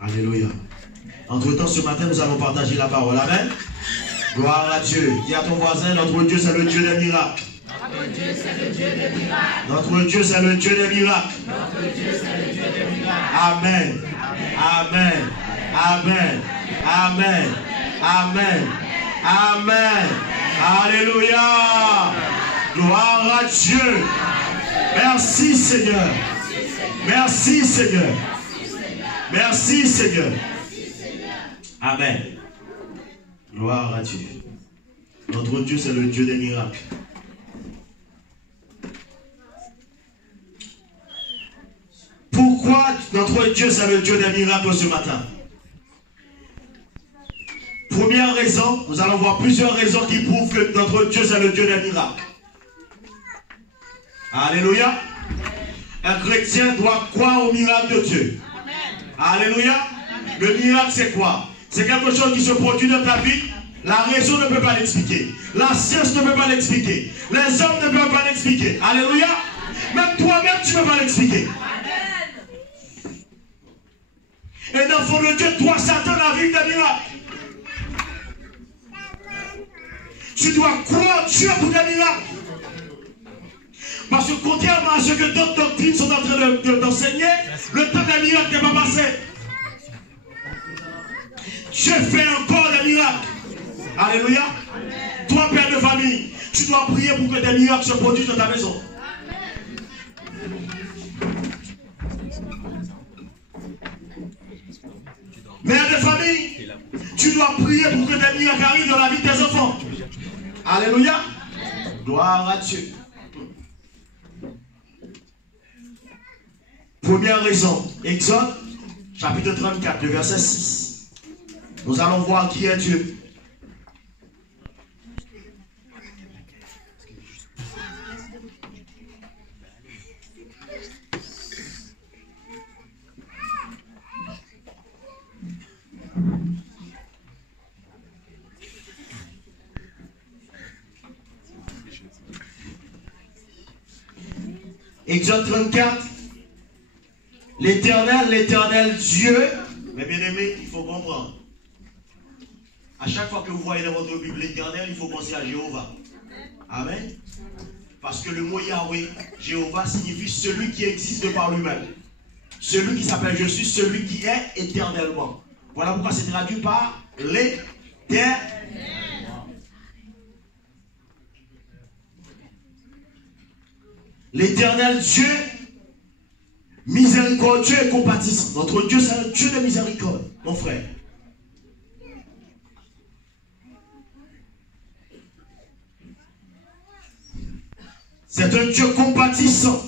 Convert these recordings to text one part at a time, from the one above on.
Alléluia. Entre-temps, ce matin, nous allons partager la parole. Amen. Gloire à Dieu. Dis à ton voisin, notre Dieu, c'est le Dieu des miracles. Notre Dieu, c'est le Dieu des miracles. Notre Dieu, c'est le Dieu des miracles. Notre Dieu, c'est le Dieu des miracles. Amen. Amen. Amen. Amen. Amen. Amen. Alléluia. Gloire à Dieu. Merci Seigneur. Merci Seigneur. Merci Seigneur. Amen. Gloire à Dieu. Notre Dieu, c'est le Dieu des miracles. Pourquoi notre Dieu, c'est le Dieu des miracles ce matin? Première raison, nous allons voir plusieurs raisons qui prouvent que notre Dieu, c'est le Dieu des miracles. Alléluia. Un chrétien doit croire au miracle de Dieu. Alléluia. Le miracle, c'est quoi? C'est quelque chose qui se produit dans ta vie. La raison ne peut pas l'expliquer. La science ne peut pas l'expliquer. Les hommes ne peuvent pas l'expliquer. Alléluia. Même toi-même, tu ne peux pas l'expliquer. Et l'enfant de Dieu doit s'attendre à vivre des miracles. Tu dois croire en Dieu pour des miracles. Parce que contrairement à ce que d'autres doctrines sont en train d'enseigner, le temps des miracles n'est pas passé. Dieu fait encore des miracles. Alléluia. Toi, père de famille, tu dois prier pour que des miracles se produisent dans ta maison. Mère de famille, tu dois prier pour que des miracles arrivent dans la vie de tes enfants. Alléluia. Gloire à Dieu. Première raison, Exode, chapitre 34, le verset 6. Nous allons voir qui est Dieu. Exode 34. L'éternel Dieu. Mais bien aimé, il faut comprendre. À chaque fois que vous voyez dans votre Bible l'éternel, il faut penser à Jéhovah. Amen. Parce que le mot Yahweh, Jéhovah, signifie celui qui existe de par lui-même. Celui qui s'appelle je suis, celui qui est éternellement. Voilà pourquoi c'est traduit par l'éternel. L'éternel Dieu, miséricordieux et compatissant. Notre Dieu, c'est un Dieu de miséricorde, mon frère. C'est un Dieu compatissant,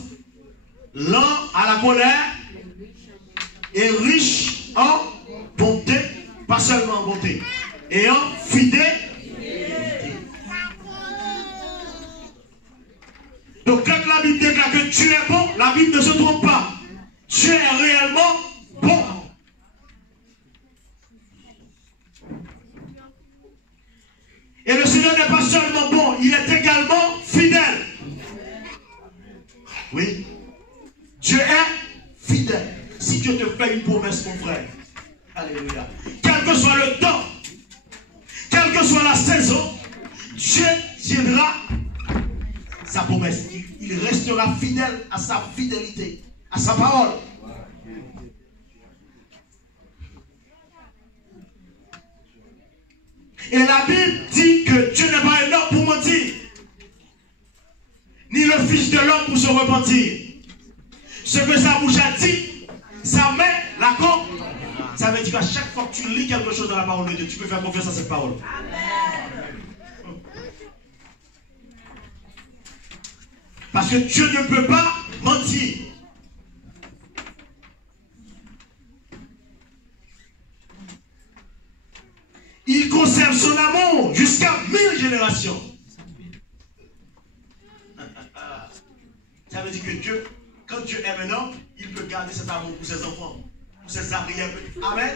lent à la colère et riche en bonté, pas seulement en bonté, et en fidélité. Donc quand la Bible déclare que Dieu est bon, la Bible ne se trompe pas. Dieu est réellement bon. Et le Seigneur n'est pas seulement bon, il est également fidèle. Oui. Dieu est fidèle. Si Dieu te fait une promesse, mon frère, alléluia, quel que soit le temps, quelle que soit la saison, Dieu tiendra sa promesse. Il restera fidèle à sa fidélité, à sa parole. Et la Bible dit que Dieu n'est pas un homme pour mentir, ni le fils de l'homme pour se repentir. Ce que sa bouche a dit, sa main l'accompt. Ça veut dire qu'à chaque fois que tu lis quelque chose dans la parole de Dieu, tu peux faire confiance à cette parole. Amen. Parce que Dieu ne peut pas mentir. Il conserve son amour jusqu'à 1000 générations. Ça veut dire que Dieu, quand Dieu aime un homme, il peut garder cet amour pour ses enfants, pour ses arrières. Amen.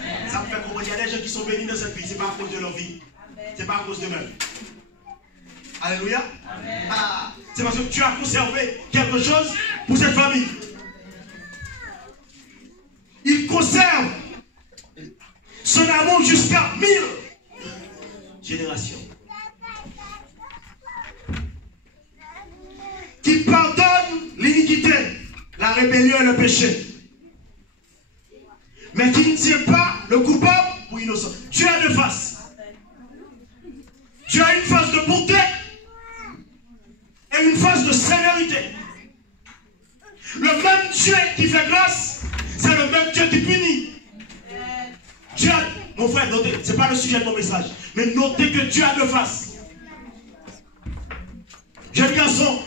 Amen. Ça me fait comprendre. Il y a des gens qui sont bénis dans cette vie. Ce n'est pas à cause de leur vie. Ce n'est pas à cause d'eux-mêmes. Alléluia. Ah, c'est parce que tu as conservé quelque chose pour cette famille. Il conserve son amour jusqu'à 1000 générations. Qui pardonne l'iniquité, la rébellion et le péché. Mais qui ne tient pas le coupable ou innocent. Dieu a deux faces. Dieu a une face de bonté et une face de sévérité. Le même Dieu qui fait grâce, c'est le même Dieu qui punit. Dieu a, mon frère, notez, ce n'est pas le sujet de mon message, mais notez que Dieu a deux faces. Jeune garçon,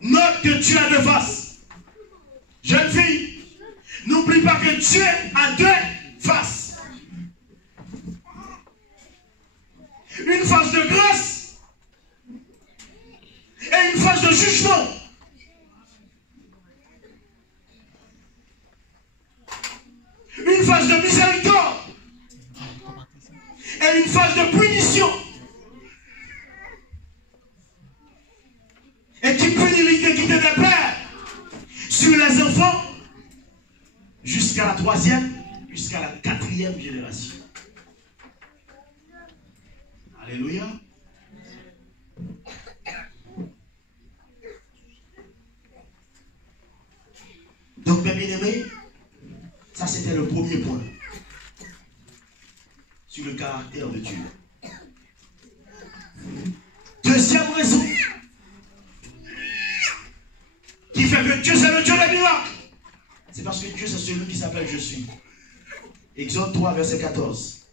note que Dieu a deux faces. Jeune fille, n'oublie pas que Dieu a deux faces. Une face de grâce et une face de jugement. Une phase de miséricorde et une phase de punition. Et qui punit l'iniquité des pères sur les enfants jusqu'à la 3e, jusqu'à la 4e génération. Alléluia. Donc, mes bien-aimés, ça c'était le premier point sur le caractère de Dieu. Deuxième raison qui fait que Dieu c'est le Dieu des miracles, c'est parce que Dieu c'est celui qui s'appelle Je suis. Exode 3 verset 14.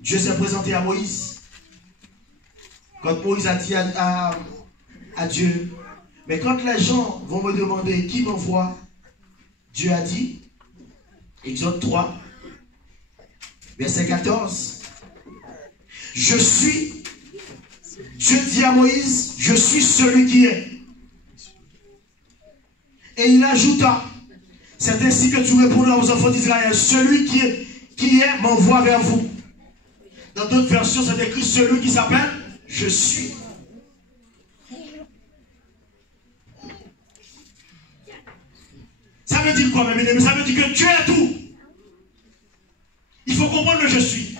Dieu s'est présenté à Moïse. Quand Moïse a dit à Dieu, mais quand les gens vont me demander qui m'envoie, Dieu a dit, Exode 3, verset 14, je suis, Dieu dit à Moïse, je suis celui qui est. Et il ajouta, c'est ainsi que tu répondras aux enfants d'Israël, celui qui est m'envoie vers vous. Dans d'autres versions, c'est écrit celui qui s'appelle Je suis. Ça veut dire quoi, mes amis? Ça veut dire que Dieu est tout. Il faut comprendre le Je suis.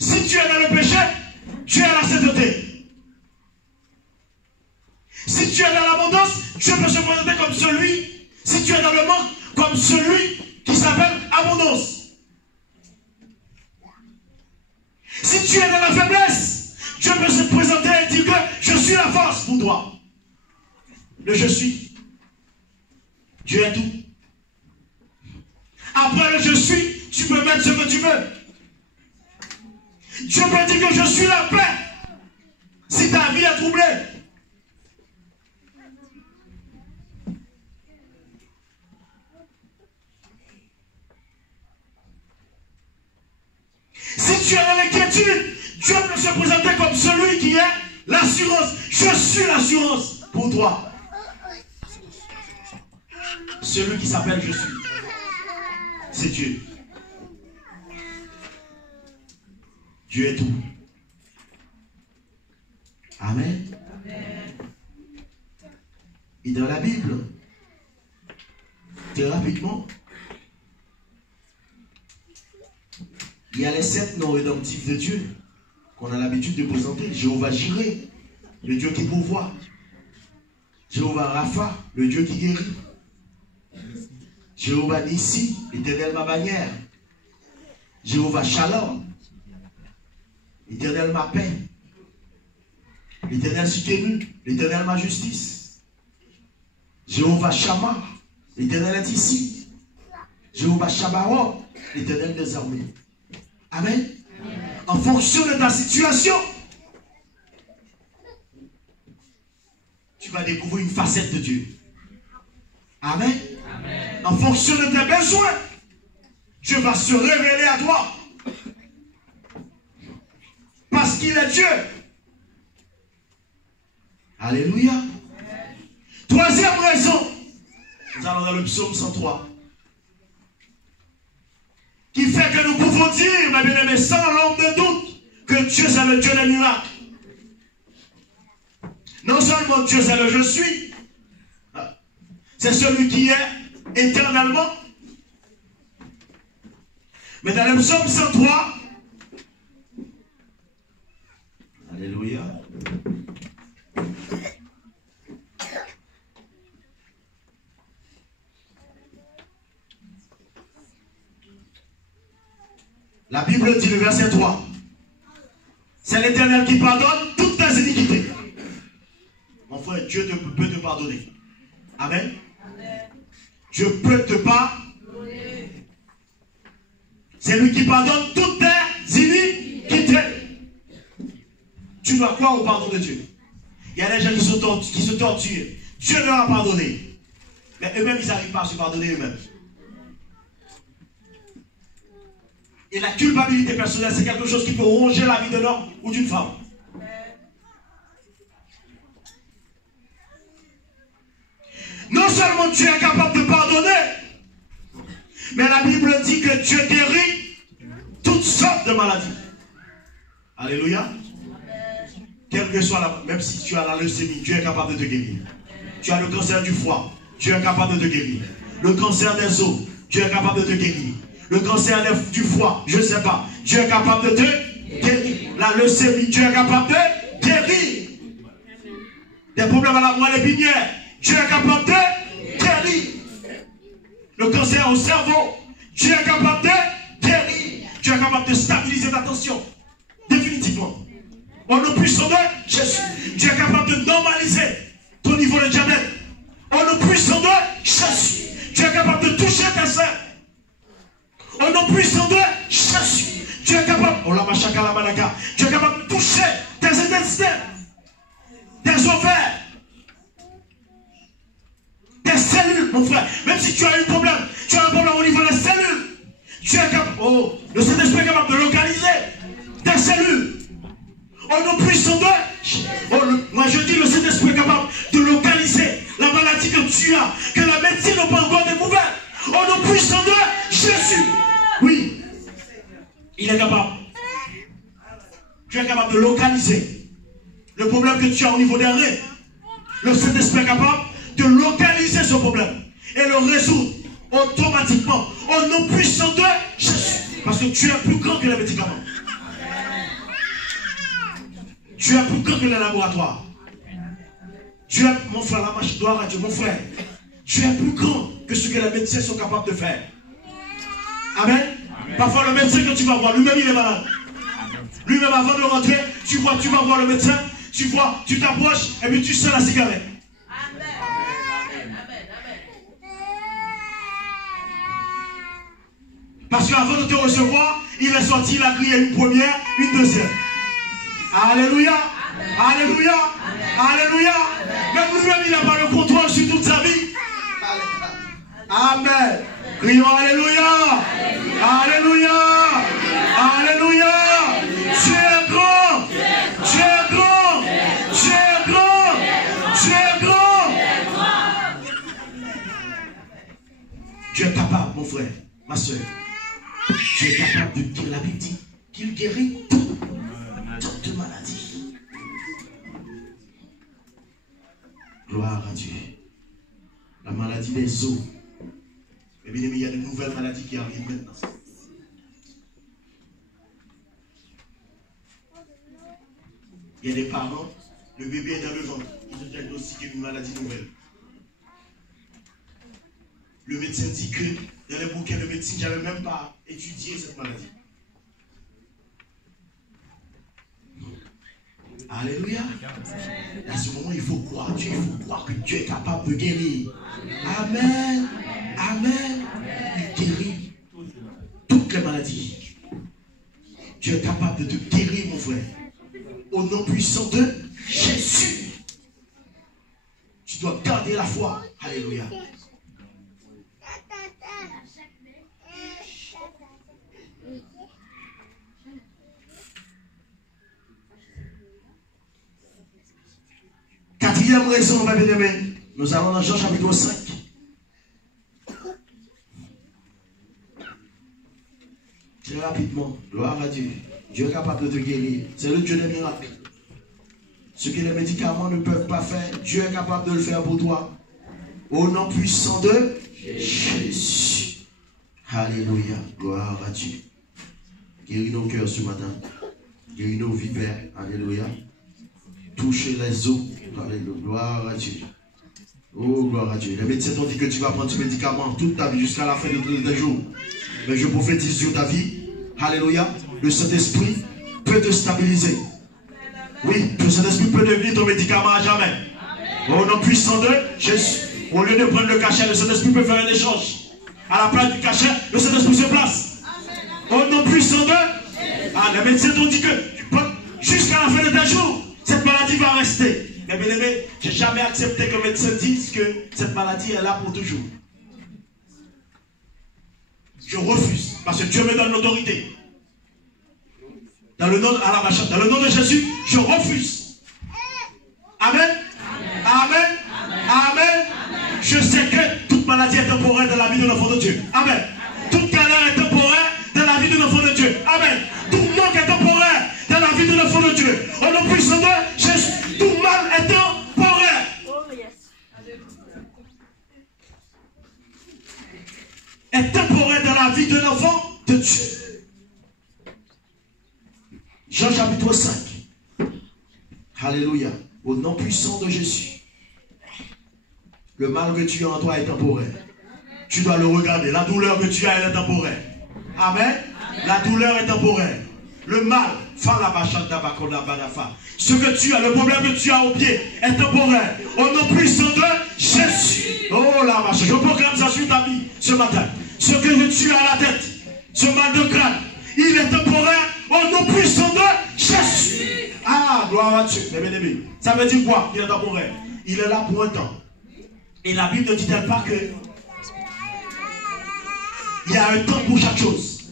Si tu es dans le péché, Dieu est la sainteté. Si tu es dans l'abondance, Dieu peut se présenter comme celui, si tu es dans le manque, comme celui qui s'appelle abondance. Si tu es dans la faiblesse, Dieu peut se présenter et dire que je suis la force pour toi. Le je suis. Dieu est tout. Après le je suis, tu peux mettre ce que tu veux. Dieu peut dire que je suis la paix. Si ta vie est troublée. Si tu es dans l'inquiétude, Dieu peut se présenter comme celui qui est l'assurance. Je suis l'assurance pour toi. Celui qui s'appelle Je suis. C'est Dieu. Dieu est tout. Amen. Et dans la Bible, très rapidement, il y a les 7 noms rédemptifs de Dieu qu'on a l'habitude de présenter. Jéhovah Jireh, le Dieu qui pourvoit. Jéhovah Rapha, le Dieu qui guérit. Jéhovah Nissi, l'Éternel ma bannière. Jéhovah Shalom, l'Éternel ma paix. L'Éternel Sikenu, l'Éternel ma justice. Jéhovah Shammah, l'Éternel est ici. Jéhovah Shabbaoth, l'Éternel des armées. Amen. En fonction de ta situation, tu vas découvrir une facette de Dieu. Amen. Amen. En fonction de tes besoins, Dieu va se révéler à toi. Parce qu'il est Dieu. Alléluia. Amen. Troisième raison, nous allons dans le psaume 103. Qui fait que nous pouvons dire, mes bien-aimés, sans l'ombre de doute, que Dieu c'est le Dieu des miracles. Non seulement Dieu c'est le Je suis, c'est celui qui est éternellement, Mais dans le psaume 103, alléluia. La Bible dit le verset 3. C'est l'Éternel qui pardonne toutes tes iniquités. Mon frère, Dieu peut te pardonner. Amen. Dieu peut te pardonner. C'est lui qui pardonne toutes tes iniquités. Tu dois croire au pardon de Dieu. Il y a des gens qui se torturent. Dieu leur a pardonné. Mais eux-mêmes, ils n'arrivent pas à se pardonner eux-mêmes. Et la culpabilité personnelle, c'est quelque chose qui peut ronger la vie d'un homme ou d'une femme. Non seulement Dieu est capable de pardonner, mais la Bible dit que Dieu guérit toutes sortes de maladies. Alléluia. Quelle que soit la... Même si tu as la leucémie, Dieu est capable de te guérir. Tu as le cancer du foie, Dieu est capable de te guérir. Le cancer des os, Dieu est capable de te guérir. Le cancer du foie, je ne sais pas. Dieu est capable de te guérir. La leucémie, Dieu est capable de guérir. Des problèmes à la moelle épinière, Dieu est capable de guérir. Le cancer au cerveau, Dieu est capable de guérir. Dieu est capable de stabiliser ta tension. Définitivement. Au nom puissant de Jésus. Dieu est capable de normaliser ton niveau de diabète. Au nom puissant de Jésus. Dieu est capable de toucher tes seins. Au nom puissant de Jésus. Dieu est capable. Dieu est capable de toucher tes intestins, tes ovaires, tes cellules, mon frère. Même si tu as un problème au niveau des cellules, Dieu est capable. Oh, le Saint-Esprit est capable de localiser tes cellules. Au nom puissant de... moi je dis, le Saint-Esprit est capable de localiser la maladie que tu as, que la médecine n'a pas encore découvert. Au nom puissant de Jésus. Oui. Il est capable. Tu es capable de localiser le problème que tu as au niveau des reins. Le Saint-Esprit est capable de localiser ce problème et le résoudre automatiquement. Au nom puissant de Jésus. Parce que tu es plus grand que les médicaments. Tu es plus grand que les laboratoires. Tu es, mon frère, la marche gloire à Dieu, mon frère. Tu es plus grand que ce que les médecins sont capables de faire. Amen. Amen. Parfois, le médecin que tu vas voir, lui-même, il est malade. Lui-même, avant de rentrer, tu vas voir le médecin, tu t'approches, et puis tu sens la cigarette. Amen. Parce qu'avant de te recevoir, il est sorti, il a crié une première, une deuxième. Alléluia. Amen. Alléluia. Amen. Alléluia. Même lui-même, il n'a pas le contrôle sur toute sa vie. Amen. Crions Alléluia. Alléluia. Alléluia. Dieu est grand. Dieu est grand. Dieu est grand. Dieu est grand. Dieu est capable, mon frère, ma soeur. Dieu est capable de guérir. La Bible dit qu'il guérit toute maladie. Gloire à Dieu. La maladie des os. Mais bien aimé, il y a de nouvelles maladies qui arrivent maintenant. Il y a des parents, le bébé est dans le ventre, ils ont diagnostiqué une maladie nouvelle. Le médecin dit que dans les bouquins de médecine, je n'avais même pas étudié cette maladie. Alléluia. À ce moment, il faut croire Dieu, il faut croire que Dieu est capable de guérir. Amen. Amen. Il guérit toutes les maladies. Dieu est capable de te guérir, mon frère. Au nom puissant de Jésus. Tu dois garder la foi. Alléluia. Quatrième raison, ma bien-aimée, nous allons dans Jean chapitre 5. Très rapidement, gloire à Dieu. Dieu est capable de te guérir. C'est le Dieu des miracles. Ce que les médicaments ne peuvent pas faire, Dieu est capable de le faire pour toi. Au nom puissant de Jésus. Alléluia. Gloire à Dieu. Guéris nos cœurs ce matin. Guéris nos vipères. Alléluia. Touchez les os. Alléluia. Gloire à Dieu. Oh, gloire à Dieu. Les médecins t'ont dit que tu vas prendre ce médicament toute ta vie jusqu'à la fin de tous les jours. Mais je prophétise sur ta vie. Alléluia. Le Saint-Esprit peut te stabiliser. Oui, le Saint-Esprit peut devenir ton médicament à jamais. Au nom puissant de Jésus. Au lieu de prendre le cachet, le Saint-Esprit peut faire un échange. À la place du cachet, le Saint-Esprit se place. Au nom puissant de... Ah, les médecins t'ont dit que jusqu'à la fin de tes jours, cette maladie va rester. Mais bien aimé, je n'ai jamais accepté que les médecins disent que cette maladie est là pour toujours. Je refuse, parce que Dieu me donne l'autorité. Dans le nom de Jésus, je refuse. Amen. Amen. Amen. Je sais que toute maladie est temporaire dans la vie de l'enfant de Dieu. Amen. Toute galère est temporaire dans la vie de l'enfant de Dieu. Amen. Tout manque est temporaire dans la vie de l'enfant de Dieu. Au nom puissant de Jésus, tout mal est temporaire. Est temporaire dans la vie de l'enfant de Dieu. Jean chapitre 5. Alléluia. Au nom puissant de Jésus. Le mal que tu as en toi est temporaire. Tu dois le regarder. La douleur que tu as, elle est temporaire. Amen. La douleur est temporaire. Le mal, ce que tu as, le problème que tu as au pied est temporaire. Au nom puissant de Jésus. Oh là, je proclame ça sur ta vie ce matin. Ce que tu as à la tête, ce mal de crâne, il est temporaire au nom puissant de Jésus. Ah, gloire à Dieu. Ça veut dire quoi? Il est temporaire. Il est là pour un temps. Et la Bible ne dit-elle pas que il y a un temps pour chaque chose.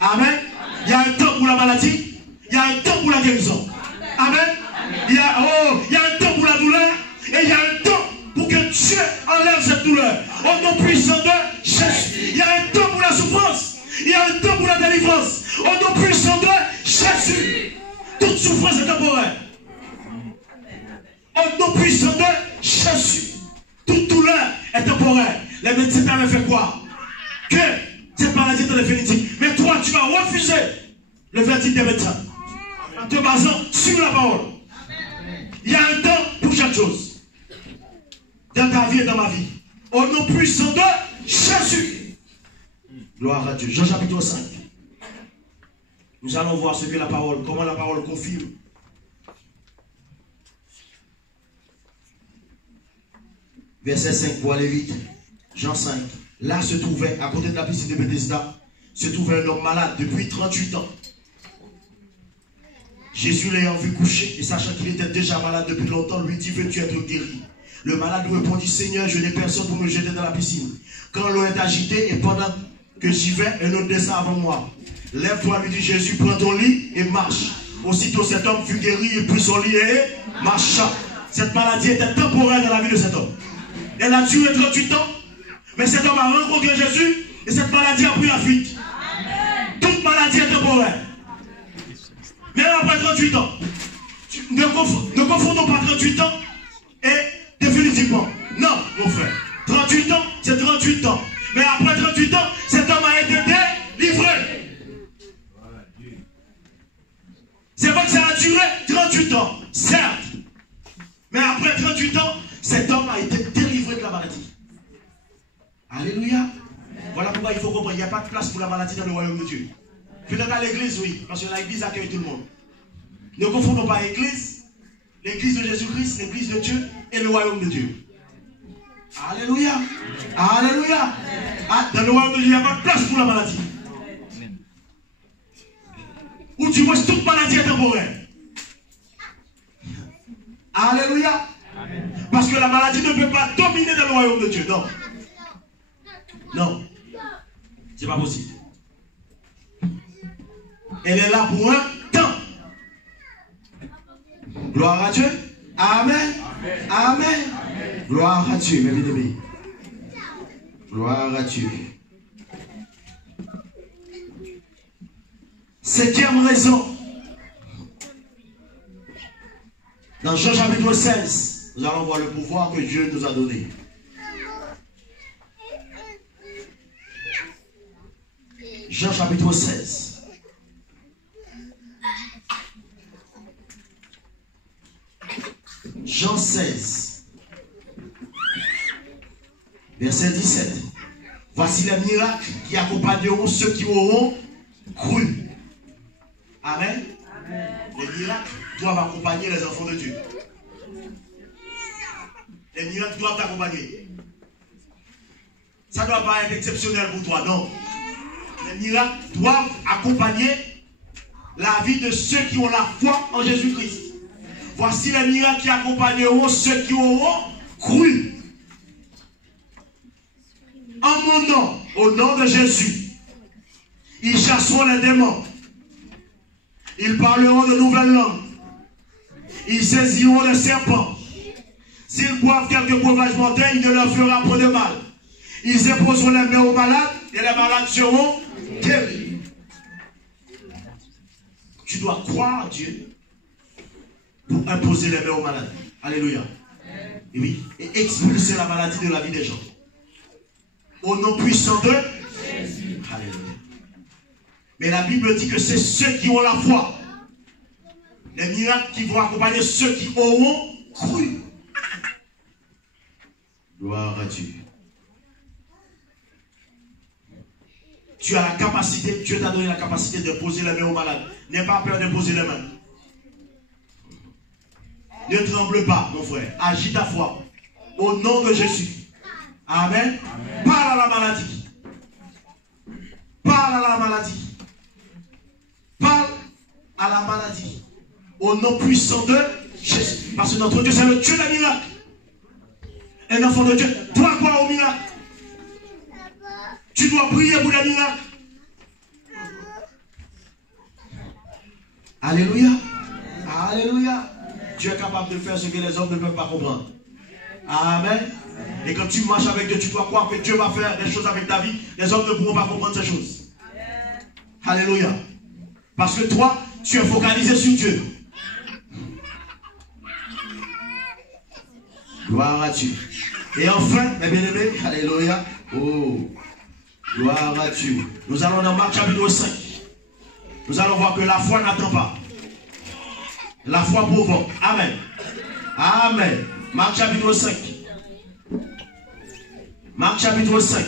Amen. Il y a un temps pour la maladie. Il y a un temps pour la guérison. Amen. Il y a un temps pour la douleur. Et il y a un temps pour que Dieu enlève cette douleur. Au nom puissant de Jésus. Il y a un temps pour la souffrance. Il y a un temps pour la délivrance. Au nom puissant de Jésus. Toute souffrance est temporaire. Au nom puissant de Jésus. Toute douleur est temporaire. Les médecins t'avaient fait croire que cette maladie est définitive. Mais toi, tu vas refuser le verdict des médecins en te basant sur la parole. Il y a un temps pour chaque chose. Dans ta vie et dans ma vie. Au nom puissant de Jésus. Gloire à Dieu. Jean chapitre 5. Nous allons voir ce que la parole, comment la parole confirme. Verset 5 pour aller vite. Jean 5. Là se trouvait, à côté de la piscine de Bethesda, se trouvait un homme malade depuis 38 ans. Jésus l'ayant vu coucher et sachant qu'il était déjà malade depuis longtemps, lui dit: veux-tu être guéri? Le malade lui répondit: Seigneur, je n'ai personne pour me jeter dans la piscine. Quand l'eau est agitée et pendant que j'y vais, un autre descend avant moi. Lève-toi, lui dit Jésus, prends ton lit et marche. Aussitôt cet homme fut guéri, il prit son lit et marcha. Cette maladie était temporaire dans la vie de cet homme. Elle a duré 38 ans, mais cet homme a rencontré Jésus et cette maladie a pris la fuite. Toute maladie est temporaire. Mais après 38 ans, ne confondons pas 38 ans et définitivement. Non, mon frère. 38 ans, c'est 38 ans. Mais après 38 ans, cet homme a été délivré. C'est vrai que ça a duré 38 ans, certes. Mais après 38 ans, cet homme a été délivré de la maladie. Alléluia. Voilà pourquoi il faut comprendre, il n'y a pas de place pour la maladie dans le royaume de Dieu. Peut-être à l'église, oui, parce que l'église accueille tout le monde. Ne confondons pas l'église de Jésus-Christ, l'église de Dieu et le royaume de Dieu. Alléluia. Alléluia. Ah, dans le royaume de Dieu, il n'y a pas de place pour la maladie. Ou du moins, toute maladie est temporaire. Alléluia. Parce que la maladie ne peut pas dominer dans le royaume de Dieu. Non. Non. C'est pas possible. Elle est là pour un temps. Gloire à Dieu. Amen. Amen. Amen. Gloire à Dieu, mes bien-aimés. Gloire à Dieu. Septième raison. Dans Jean chapitre 16, nous allons voir le pouvoir que Dieu nous a donné. Jean chapitre 16. Verset 17. Voici les miracles qui accompagneront ceux qui auront cru. Amen. Amen. Les miracles doivent accompagner les enfants de Dieu. Les miracles doivent t'accompagner. Ça ne doit pas être exceptionnel pour toi, non. Les miracles doivent accompagner la vie de ceux qui ont la foi en Jésus-Christ. Voici les miracles qui accompagneront ceux qui auront cru. En mon nom, au nom de Jésus, ils chasseront les démons. Ils parleront de nouvelles langues. Ils saisiront les serpents. S'ils boivent quelques breuvages mortels, il ne leur fera point de mal. Ils imposeront les mains aux malades et les malades seront guéris. Tu dois croire à Dieu pour imposer les mains aux malades. Alléluia. Et oui, et expulser la maladie de la vie des gens. Au nom puissant de Jésus. Alléluia. Mais la Bible dit que c'est ceux qui ont la foi. Les miracles qui vont accompagner ceux qui auront cru. Gloire à Dieu. Tu as la capacité, Dieu t'a donné la capacité de poser les mains aux malades. N'aie pas peur de poser les mains. Ne tremble pas, mon frère. Agis ta foi. Au nom de Jésus. Amen. Amen. Parle à la maladie. Parle à la maladie. Parle à la maladie. Au nom puissant de Jésus. Parce que notre Dieu, c'est le Dieu des miracles. Un enfant de Dieu doit croire au miracle. Tu dois prier pour les miracles. Alléluia. Alléluia. Dieu est capable de faire ce que les hommes ne peuvent pas comprendre. Amen. Et quand tu marches avec Dieu, tu dois croire que Dieu va faire des choses avec ta vie. Les hommes ne pourront pas comprendre ces choses. Alléluia. Parce que toi, tu es focalisé sur Dieu. Gloire à Dieu. Et enfin, mes bien-aimés, alléluia. Oh, gloire à Dieu. Nous allons dans Marc chapitre 5. Nous allons voir que la foi n'attend pas. La foi provoque. Amen. Amen. Marc chapitre 5. Marc chapitre 5.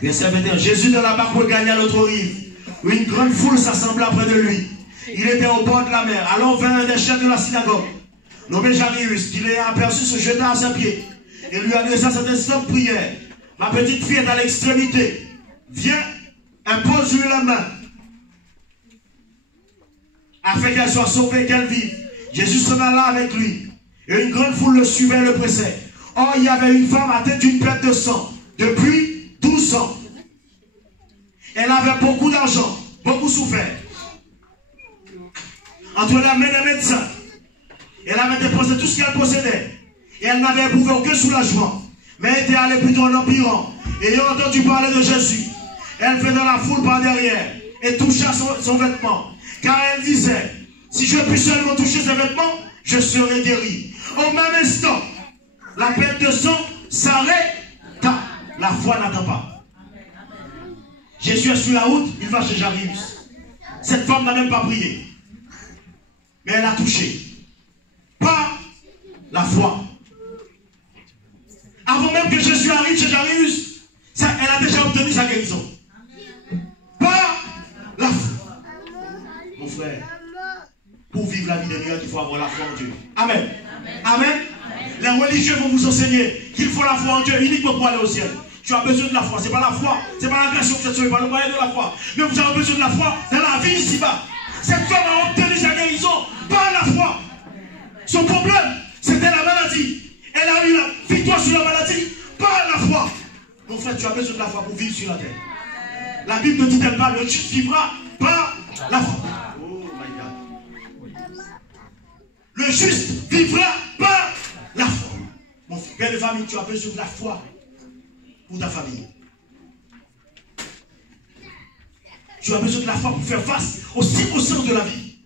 Verset 21. Jésus de la barque regagna l'autre rive, où une grande foule s'assembla près de lui. Il était au bord de la mer. Alors vint un des chefs de la synagogue, nommé Jairus, qui l'ayant aperçu se jeta à ses pieds et lui adressa cette instante prière. Ma petite fille est à l'extrémité. Viens, impose-lui la main, afin qu'elle soit sauvée, qu'elle vive. Jésus s'en alla avec lui, et une grande foule le suivait et le pressait. Or, il y avait une femme atteinte d'une perte de sang depuis 12 ans. Elle avait beaucoup d'argent, beaucoup souffert. Entre les mains des médecins, elle avait dépensé tout ce qu'elle possédait. Et elle n'avait éprouvé aucun soulagement, mais était allée plutôt en empirant. Ayant entendu parler de Jésus, elle fait dans la foule par derrière et toucha son vêtement. Car elle disait, si je puis seulement toucher ses vêtements, je serai guéri. Au même instant, la perte de sang s'arrêta. La foi n'attend pas. Jésus est sur la route, il va chez Jairus. Cette femme n'a même pas prié. Mais elle a touché. Par la foi. Avant même que Jésus arrive chez Jairus, elle a déjà obtenu sa guérison. Par la foi. Mon frère, pour vivre la vie de Dieu, il faut avoir la foi en Dieu. Amen. Amen. Les religieux vont vous enseigner qu'il faut la foi en Dieu uniquement pour aller au ciel. Tu as besoin de la foi. Ce n'est pas la foi. Ce n'est pas la création que tu as sauvée, pas le moyen de la foi. Mais vous avez besoin de la foi dans la vie ici-bas. Cette femme a obtenu sa guérison par la foi. Son problème, c'était la maladie. Elle a eu la victoire sur la maladie par la foi. Mon frère, tu as besoin de la foi pour vivre sur la terre. La Bible ne dit-elle pas, le juste vivra par la foi. Oh my God. Le juste vivra par la foi. Mon frère, belle famille, tu as besoin de la foi pour ta famille. Tu as besoin de la foi pour faire face aux circonstances de la vie.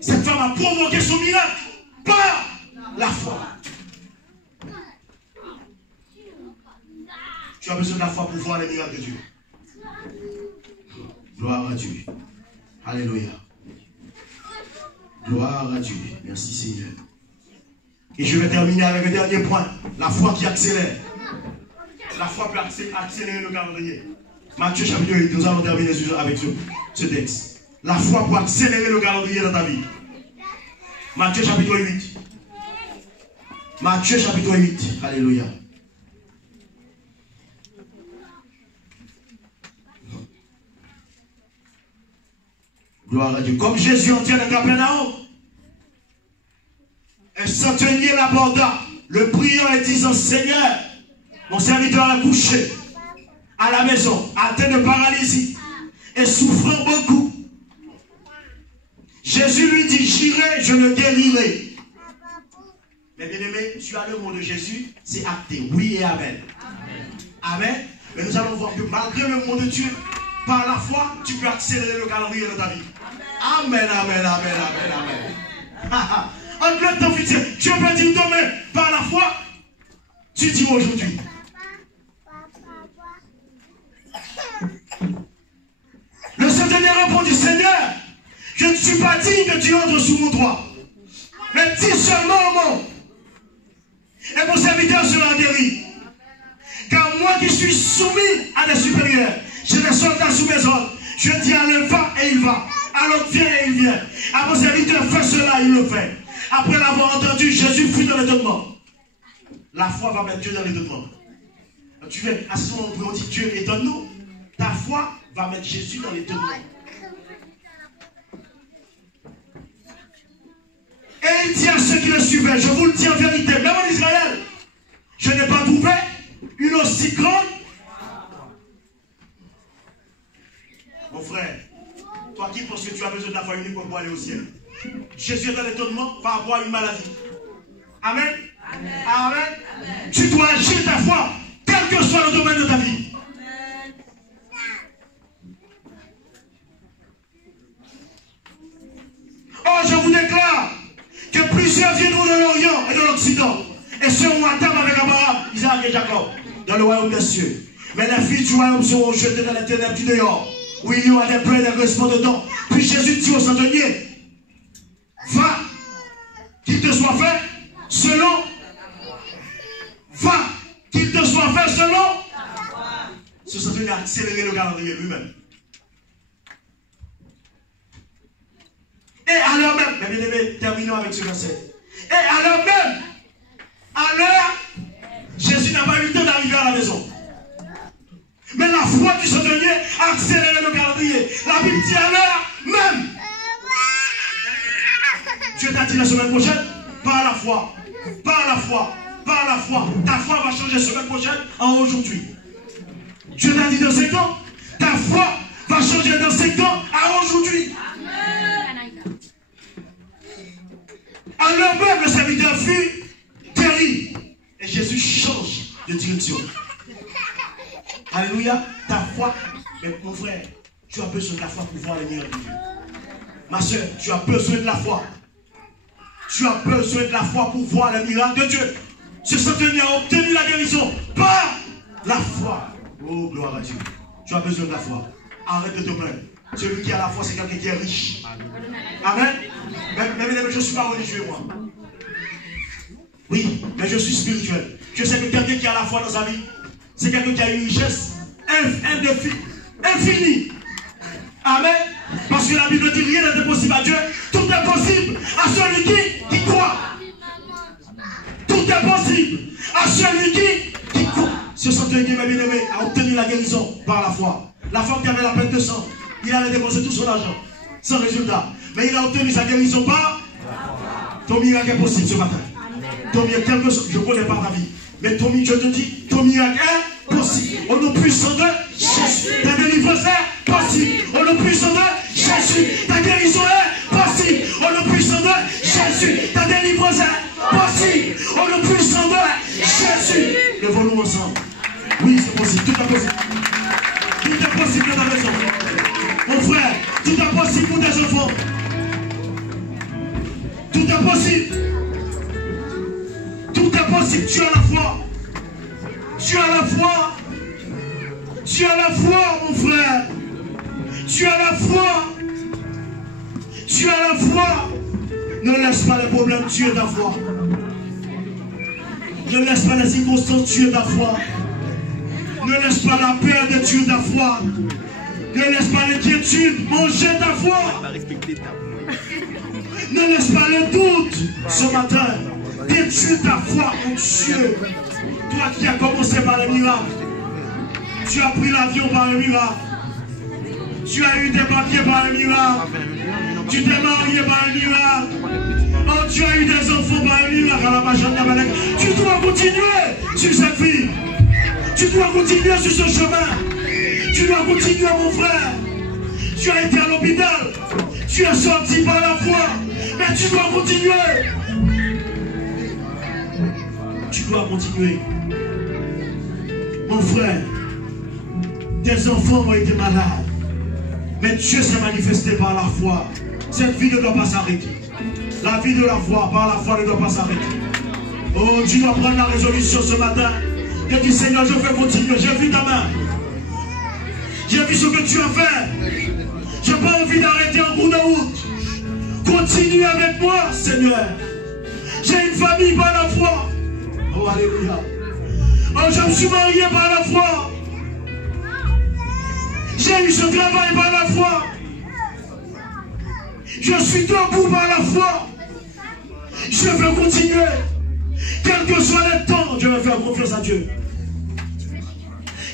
Cette femme a provoqué son miracle par la foi. Tu as besoin de la foi pour voir les miracles de Dieu. Gloire à Dieu. Alléluia. Gloire à Dieu. Merci Seigneur. Et je vais terminer avec un dernier point. La foi qui accélère. La foi peut accélérer le calendrier. Matthieu chapitre 8, nous allons terminer avec ce texte. La foi peut accélérer le calendrier dans ta vie. Matthieu chapitre 8. Matthieu chapitre 8. Alléluia. Gloire à Dieu. Comme Jésus entrait dans Capernaum, un centenier l'aborda, le priant et disant, Seigneur, mon serviteur a couché à la maison, atteint de paralysie et souffrant beaucoup. Jésus lui dit, j'irai, je le guérirai. Mais bien aimé, tu as le mot de Jésus, c'est acté. Oui et amen. Amen. Mais nous allons voir que malgré le mot de Dieu, par la foi, tu peux accélérer le calendrier de ta vie. Amen, amen, amen, amen, amen. Entre le temps futur, Dieu peut dire demain, par la foi, tu dis aujourd'hui. Le centenier répondit, Seigneur, je ne suis pas digne que tu entres sous mon toit. Mais dis seulement un mot, et mon serviteur sera guéri. Car moi qui suis soumis à des supérieurs, j'ai des soldats sous mes ordres. Je dis à l'un va et il va. À l'autre viens et il vient. À mon serviteur fais cela, il le fait. Après l'avoir entendu, Jésus fut dans l'étonnement. La foi va mettre Dieu dans l'étonnement. Tu fais, à ce moment où on dit Dieu étonne-nous, ta foi va mettre Jésus dans l'étonnement. Et il dit à ceux qui le suivaient, je vous le dis en vérité, même en Israël, je n'ai pas trouvé une aussi grande. Mon frère, toi qui penses que tu as besoin de la foi unique pour aller au ciel, Jésus est dans l'étonnement par rapport à une maladie. Amen. Amen. Amen. Amen. Tu dois agir ta foi, quel que soit le domaine de ta vie. Amen. Oh, je vous déclare que plusieurs viendront de l'Orient et de l'Occident et seront à table avec Abraham, Isaac et Jacob dans le royaume des cieux. Mais les filles du royaume seront jetées dans les ténèbres du dehors, où il y aura des pleurs et des grincements dedans. Puis Jésus dit au centenier, va, qu'il te soit fait selon. Va, qu'il te soit fait selon. Ce centenier a accéléré le calendrier lui-même. Et à l'heure même, mais bien aimé, terminons avec ce verset. Et à l'heure même, à l'heure, Jésus n'a pas eu le temps d'arriver à la maison. Mais la foi du centenier a accéléré le calendrier. La Bible dit à l'heure même. Dieu t'a dit la semaine prochaine, par la foi, par la foi, par la foi. Ta foi va changer la semaine prochaine en aujourd'hui. Dieu t'a dit dans 5 ans, ta foi va changer dans 5 ans à aujourd'hui. À l'heure même, le serviteur fut guéri. Et Jésus change de direction. Alléluia, ta foi. Mais mon frère, tu as besoin de la foi pour voir les miracles de Dieu. Ma soeur, tu as besoin de la foi. Tu as besoin de la foi pour voir les miracles de Dieu. Ce centenier a obtenu la guérison par la foi. Oh, gloire à Dieu. Tu as besoin de la foi. Arrête de te plaindre. Celui qui a la foi, c'est quelqu'un qui est riche. Amen. Mais je ne suis pas religieux, moi. Oui, mais je suis spirituel. Je sais que quelqu'un qui a la foi dans sa vie, c'est quelqu'un qui a une richesse infinie. Amen. Parce que la Bible dit rien n'est impossible à Dieu. Tout est possible à celui qui croit. Tout est possible à celui qui croit. Ce centenier, bien aimé, a obtenu la guérison par la foi. La femme qui avait la peine de sang, il avait dépensé tout son argent, sans résultat. Mais il a obtenu sa guérison par ton miracle est possible ce matin. Ton miracle, quelque chose, je ne connais pas ta vie. Mais ton miracle, je te dis, ton miracle est possible. Au nom puissant de Jésus, ta délivrance est possible. Au nom puissant de Jésus, ta guérison est possible. Au nom puissant de Jésus, ta délivrance est possible. Au nom puissant de Jésus. Levons-nous ensemble. Oui, c'est possible. Tout est possible. Tout est possible dans ta maison. Mon frère, tout est possible pour tes enfants. Tout est possible. possible. Tu as la foi. Tu as la foi. Tu as la foi, mon frère. Tu as la foi. Tu as la foi. Ne laisse pas les problèmes tuer ta foi. Ne laisse pas les circonstances tuer ta foi. Ne laisse pas la peur de tuer ta foi. Ne laisse pas l'inquiétude manger ta foi. Ne laisse pas le doute ce matin détruire ta foi en Dieu. Toi qui as commencé par le miracle. Tu as pris l'avion par un miracle. Tu as eu tes papiers par un miracle. Tu t'es marié par un miracle. Oh, tu as eu des enfants par un miracle à la machine de Balek. Tu dois continuer sur cette vie. Tu dois continuer sur ce chemin. Tu dois continuer, mon frère. Tu as été à l'hôpital. Tu es sorti par la foi. Mais tu dois continuer. Tu dois continuer. Mon frère, tes enfants ont été malades. Mais Dieu s'est manifesté par la foi. Cette vie ne doit pas s'arrêter. La vie de la foi, par la foi, ne doit pas s'arrêter. Oh, tu dois prendre la résolution ce matin. Et dis, Seigneur, je vais continuer. J'ai vu ta main. J'ai vu ce que tu as fait. Je n'ai pas envie d'arrêter en cours de route. Continue avec moi, Seigneur. J'ai une famille par la foi. Oh, alléluia. Oh, je me suis marié par la foi. J'ai eu ce travail par la foi. Je suis debout par la foi. Je veux continuer. Quel que soit le temps, je vais faire confiance à Dieu.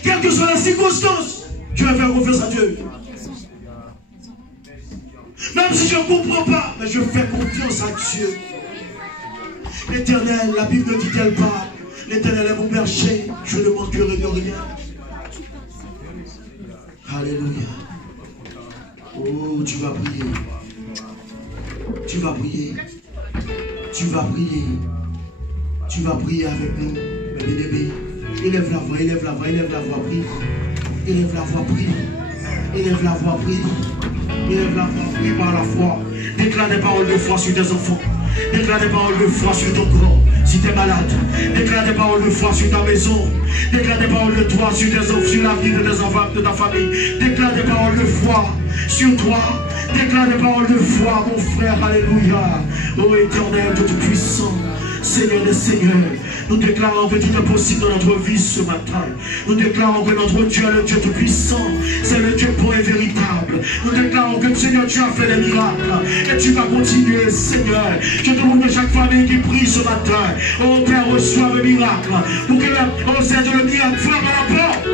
Quelles que soient les circonstances, je vais faire confiance à Dieu. Même si je ne comprends pas, mais je fais confiance à Dieu. L'Éternel, la Bible ne dit-elle pas, l'Éternel est mon berger, je ne manquerai de rien. Alléluia. Oh, tu vas prier. Tu vas prier. Tu vas prier. Tu vas prier avec nous, mes bien-aimés. Élève la voix, élève la voix, élève la voix, prie. Élève la voix, prie. Élève la voix, prie. Élève la voix, prie par la foi. Déclare des paroles de foi sur tes enfants. Déclare des paroles de foi sur ton corps. Si tu es malade, déclare des paroles de foi sur ta maison. Déclare des paroles de toi sur tes enfants, sur la vie de tes enfants, de ta famille. Déclare des paroles de foi sur toi. Déclare des paroles de foi, mon frère. Alléluia. Ô Éternel, Tout-Puissant, Seigneur des Seigneurs, nous déclarons que tout est possible dans notre vie ce matin. Nous déclarons que notre Dieu est le Dieu Tout-Puissant. C'est le Dieu bon et véritable. Nous déclarons que Seigneur, tu as fait des miracles. Et tu vas continuer, Seigneur. Je demande à chaque famille qui prie ce matin. Oh Père, reçois le miracle. Pour que le miracle frappe à la porte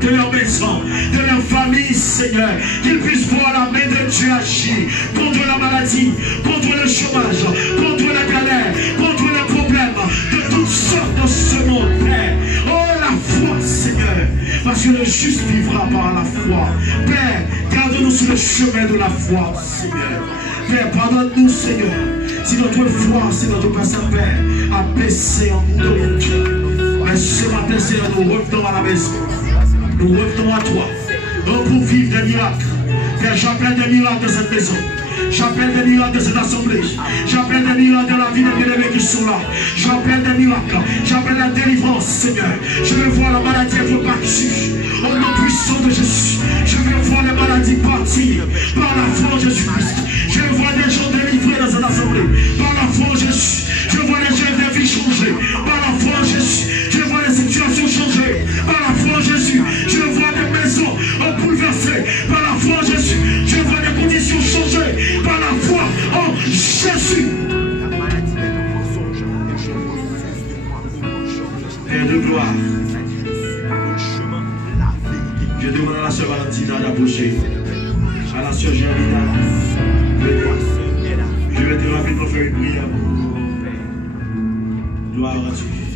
de leur maison, de leur famille, Seigneur, qu'ils puissent voir la main de Dieu agir contre la maladie, contre le chômage, contre la galère, contre les problèmes de toutes sortes de ce monde, Père. Oh, la foi, Seigneur, parce que le juste vivra par la foi. Père, garde-nous sur le chemin de la foi, Seigneur. Père, pardonne-nous, Seigneur, si notre foi, c'est notre passage, Père, a baissé en nous de mon Dieu. Mais ce matin, Seigneur, nous revenons à la maison. Nous revenons à toi. Oh, pour vivre des miracles. Père, j'appelle des miracles de cette maison. J'appelle des miracles de cette assemblée. J'appelle des miracles de la vie des bien-aimés qui sont là. J'appelle des miracles. J'appelle la délivrance, Seigneur. Je veux voir la maladie être battue. Au nom puissant de Jésus. Je veux voir les maladies partir par la foi de Jésus-Christ. Je veux voir des gens délivrés dans cette assemblée. Par la foi de Jésus. Je vois les gens des vies changer. Par la foi de Jésus. Je vois les situations changer. Par la foi de Jésus. Je vois des maisons bouleversées. Par la foi de Jésus. Je vois des conditions changer. Par la foi en Jésus. Père de gloire, je demande à la sœur Valentina d'approcher, à la sœur Germina, je vais te rapidement faire une prière. Gloire à Dieu.